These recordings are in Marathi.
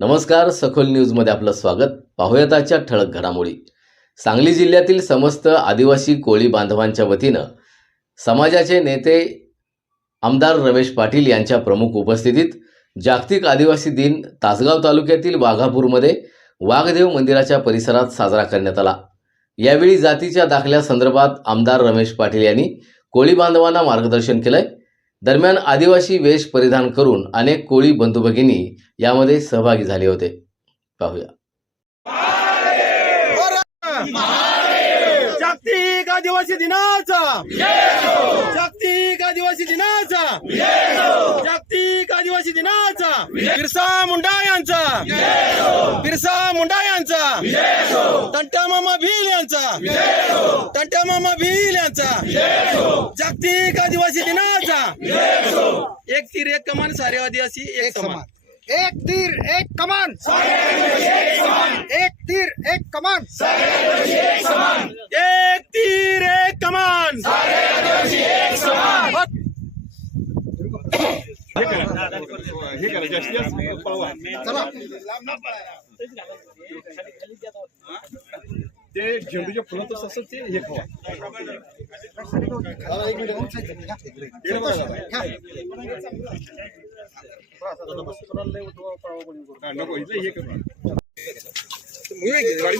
नमस्कार सखोल न्यूजमध्ये आपलं स्वागत. पाहुयात आजच्या ठळक घडामोडी. सांगली जिल्ह्यातील समस्त आदिवासी कोळी बांधवांच्या वतीनं समाजाचे नेते आमदार रमेश पाटील यांच्या प्रमुख उपस्थितीत जागतिक आदिवासी दिन तासगाव तालुक्यातील वाघापूरमध्ये वाघदेव मंदिराच्या परिसरात साजरा करण्यात आला. यावेळी जातीच्या दाखल्यासंदर्भात आमदार रमेश पाटील यांनी कोळी बांधवांना मार्गदर्शन केलंय. दरम्यान आदिवासी वेश परिधान करून अनेक कोळी बंधू भगिनी यामध्ये सहभागी झाले होते. पाहूया. आदिवासी दिनाचा? जागतिक आदिवासी दिनाचा? जागतिक आदिवासी दिनाचा? बिरसा मुंडा यांचा? बिरसा मुंडा यांचा? तंटा मामा भील यांचा? तंटा मामा भील यांचा? जागतिक आदिवासी दिनाचा? एक तीर एक कमान सारे आदिवासी एक समान. एक तीर एक कमान. एक तीर एक कमान एक कमान चला. ते झेंडूच्या फुलं असं ते हे खावा चला, एक मिनिट. नको इथलं हे करू. गाडी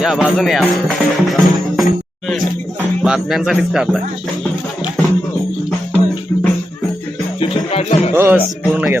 या बाजूने या. बातम्यांसाठीच काढलाय. हो पूर्ण घ्या.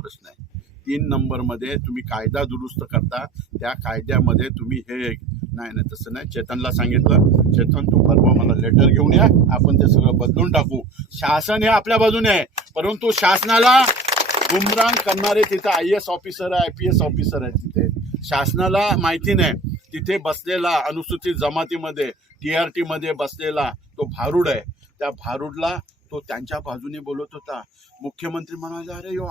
प्रश्न आहे. तीन नंबरमध्ये तुम्ही कायदा दुरुस्त करता त्या कायद्यामध्ये तुम्ही हे नाही नाही तसं नाही. चेतनला सांगितलं. चेतन तू परवा मला लेटर घेऊन या. आपण ते सगळं बदलून टाकू. शासन हे आपल्या बाजूने आहे. परंतु शासनाला गुमरांग करणारे तिथे आय एस ऑफिसर आहे आय पी एस ऑफिसर आहे तिथे. शासनाला माहिती नाही. तिथे बसलेला अनुसूचित जमातीमध्ये टी आर टीमध्ये बसलेला तो भारूड आहे. त्या भारूडला तो त्यांच्या बाजूने बोलत होता. मुख्यमंत्री म्हणाले अरे यो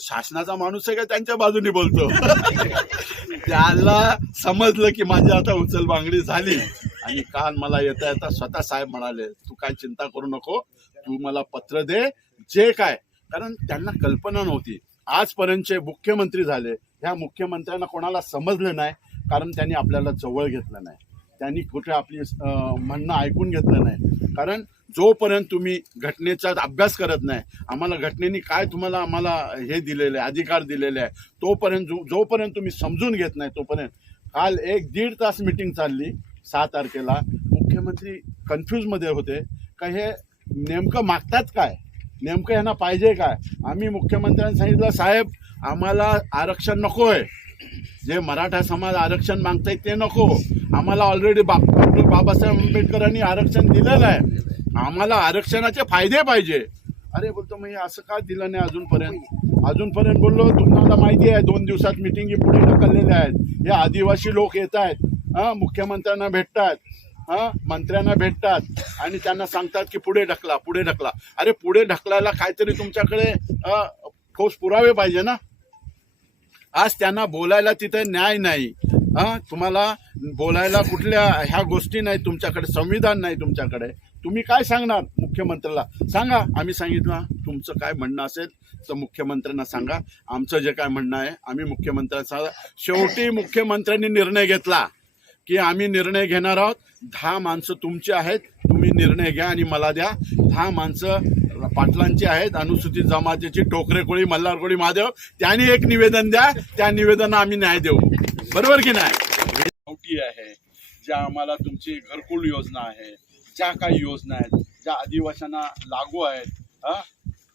शासनाचा माणूस आहे का त्यांच्या बाजूने बोलतो? त्याला समजलं की माझी आता उचल बांगडी झाली. आणि काल मला येता येता स्वतः साहेब म्हणाले तू काय चिंता करू नको तू मला पत्र दे जे काय. कारण त्यांना कल्पना नव्हती. आजपर्यंतचे मुख्यमंत्री झाले. ह्या मुख्यमंत्र्यांना कोणाला समजलं नाही कारण त्यांनी आपल्याला जवळ घेतलं नाही. त्यांनी कुठे आपली म्हणणं ऐकून घेतलं नाही. कारण जोपर्यंत तुम्ही घटनेचा अभ्यास करत नाही आम्हाला घटनेने काय तुम्हाला आम्हाला हे दिलेलं आहे अधिकार दिलेले आहे तोपर्यंत जो जोपर्यंत तुम्ही समजून घेत नाही तोपर्यंत. काल एक दीड तास मिटिंग चालली सहा तारखेला. मुख्यमंत्री कन्फ्यूजमध्ये होते. का हे नेमकं मागतात काय? नेमकं यांना पाहिजे काय? आम्ही मुख्यमंत्र्यांनी सांगितलं साहेब आम्हाला आरक्षण नको आहे जे मराठा समाज आरक्षण मागतायत ते नको. आम्हाला ऑलरेडी बा डॉक्टर बाबासाहेब आंबेडकरांनी आरक्षण दिलेलं आहे. आम्हाला आरक्षणाचे फायदे पाहिजे. अरे बोलतो मी असं का दिलं नाही अजूनपर्यंत? अजूनपर्यंत बोललो तुम्हाला माहिती आहे दोन दिवसात मिटिंगी पुढे ढकललेल्या आहेत. हे आदिवासी लोक येत आहेत. मुख्यमंत्र्यांना भेटतात. हा मंत्र्यांना भेटतात. आणि त्यांना सांगतात की पुढे ढकला पुढे ढकला. अरे पुढे ढकलायला काहीतरी तुमच्याकडे ठोस पुरावे पाहिजे ना? आज त्यांना बोलायला तिथे न्याय नाही. हा तुम्हाला बोलायला कुठल्या ह्या गोष्टी नाही तुमच्याकडे संविधान नाही तुमच्याकडे. तुम्ही काय सांगणार मुख्यमंत्र्याला? सांगा आम्ही सांगितलं तुमचं काय म्हणणं असेल तर मुख्यमंत्र्यांना सांगा. आमचं जे काय म्हणणं आहे आम्ही मुख्यमंत्र्यांना सांगा शेवटी मुख्यमंत्र्यांनी निर्णय घेतला. की आम्ही निर्णय घेणार आहोत. दहा माणसं तुमची आहेत तुम्ही निर्णय घ्या आणि मला द्या. दहा माणसं पाटलांची आहेत अनुसूचित जमातीची टोकरे कोळी मल्हार कोळी महादेव त्यांनी एक निवेदन द्या त्या निवेदन आम्ही न्याय देऊ. बरोबर की नाही? गावठी आहे ज्या आम्हाला तुमची घरकुल योजना आहे ज्या काही योजना आहेत ज्या आदिवाशांना लागू आहेत हा?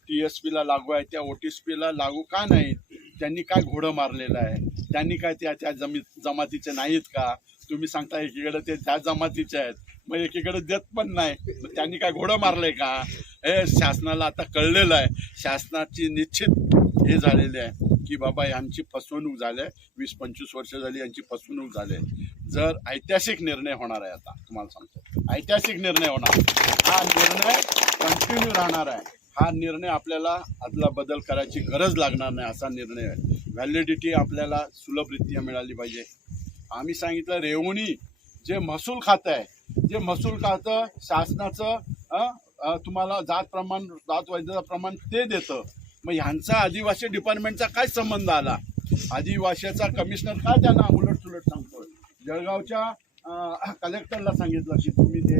टी एस पीला लागू आहे त्या ओ टी एस पीला लागू का नाहीत? त्यांनी काय घोडं मारलेलं आहे? त्यांनी काय त्या त्या जमी जमातीचे नाहीत का? तुम्ही सांगता एकीकडे ते त्या जमातीचे आहेत मग एकीकडे देत पण नाही मग त्यांनी काय घोडं मारलंय का? हे शासनाला आता कळलेलं आहे. शासनाची निश्चित हे झालेले आहे की बाबा यांची फसवणूक झाली आहे. वीस पंचवीस वर्ष झाली यांची फसवणूक झाली आहे. जर ऐतिहासिक निर्णय होणार आहे आता तुम्हाला सांगतो. ऐतिहासिक निर्णय होणार. हा निर्णय कंटिन्यू राहणार आहे. हा निर्णय आपल्याला आदला बदल करायची गरज लागणार नाही असा निर्णय आहे. व्हॅलिडिटी आपल्याला सुलभरित्या मिळाली पाहिजे. आम्ही सांगितलं रेवणी जे महसूल खातं आहे जे महसूल खातं शासनाचं तुम्हाला जात प्रमाण जात वैद्यता प्रमाण ते देतं. मग ह्यांचा आदिवासी डिपार्टमेंटचा काय संबंध आला? आदिवासीचा कमिशनर का त्यांना उलट सुलट सांगतोय? जळगावच्या कलेक्टरला सांगितलं की तुम्ही ते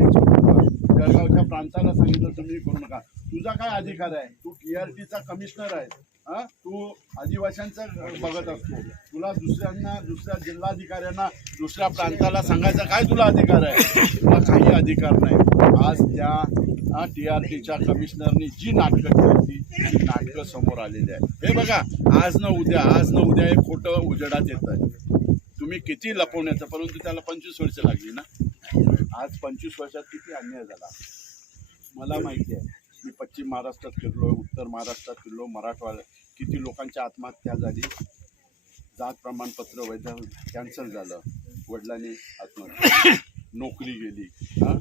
जळगावच्या प्रांताला सांगितलं तुम्ही करू नका. तुझा काय अधिकार आहे? तू टी आर टीचा कमिशनर आहे. हा तू आदिवासींचं बघत असतो. तुला दुसऱ्यांना दुसऱ्या जिल्हाधिकाऱ्यांना दुसऱ्या प्रांताला सांगायचा काय तुला अधिकार आहे? तुला काही अधिकार नाही. आज त्या टी आर टीच्या कमिशनरनी जी नाटकं केली होती ती नाटकं समोर आलेली आहे हे बघा आज न उद्या आज न उद्या हे खोटं उजेडात येत आहे. तुम्ही किती लपवण्याचं परंतु त्याला पंचवीस वर्ष लागली ना? आज पंचवीस वर्षात किती अन्याय झाला? मला माहिती आहे. मी पश्चिम महाराष्ट्रात फिरलो उत्तर महाराष्ट्रात फिरलो मराठवाड्यात किती लोकांची आत्महत्या झाली? जात प्रमाणपत्र वैध कॅन्सल झालं. वडिलांनी आत्महत्या नोकरी गेली. हां?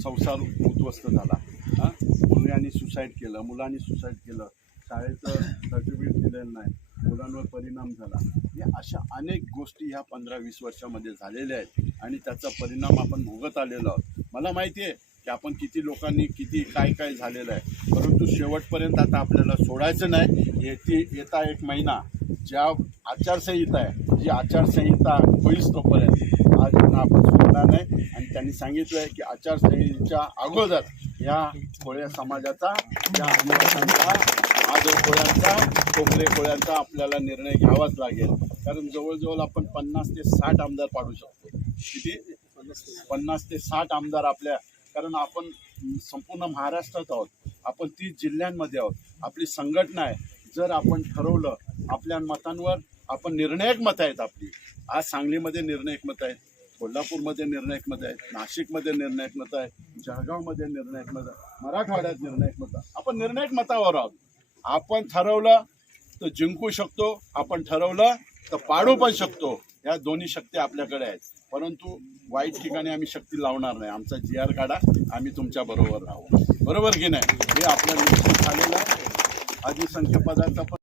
संसार उद्ध्वस्त झाला. हां? मुलांनी सुसाईड केलं मुलांनी सुसाईड केलं शाळेचं सर्टिफिकेट दिलेलं नाही मुलांवर परिणाम झाला. या अशा अनेक गोष्टी ह्या पंधरा वीस वर्षामध्ये झालेल्या आहेत आणि त्याचा परिणाम आपण भोगत आलेलो आहोत. मला माहिती आहे की आपण किती लोकांनी किती काय काय झालेलं आहे. परंतु शेवटपर्यंत आता आपल्याला सोडायचं नाही. येते येता एक महिना. ज्या आचारसंहिता आहे जी आचारसंहिता होईस तोपर्यंत. आज आपण सोडणार नाही. आणि त्यांनी सांगितलं आहे की आचारसंहितेच्या अगोदर या कोळ्या समाजाचा या आदिवासांचा आदर कोळ्यांचा कोकले कोळ्यांचा आपल्याला निर्णय घ्यावाच लागेल. कारण जवळजवळ आपण पन्नास ते साठ आमदार पाडू शकतो. किती? पन्नास ते साठ आमदार आपल्या. कारण आपण संपूर्ण महाराष्ट्रात आहोत. आपण तीस जिल्ह्यांमध्ये आहोत. आपली संघटना आहे. जर आपण ठरवलं आपल्या मतांवर आपण निर्णायक मतं आहेत आपली. आज सांगलीमध्ये निर्णायक मत आहेत. कोल्हापूरमध्ये निर्णायक मतं आहेत नाशिकमध्ये निर्णायक मतं आहे जळगावमध्ये निर्णायक मत आहे मराठवाड्यात निर्णायक मतं आपण निर्णायक मतावर आहोत. आपण ठरवलं तर जिंकू शकतो आपण ठरवलं तर पाडू पण शकतो. या दोन्ही शक्ती आपल्याकडे आहेत. परंतु वाईट ठिकाणी आम्ही शक्ती लावणार नाही. आमचा जी आर काढा आम्ही तुमच्या बरोबर राहू. बरोबर की नाही? हे आपलं निश्चित झालेलं आहे. अधिसंख्य पदार्थ पण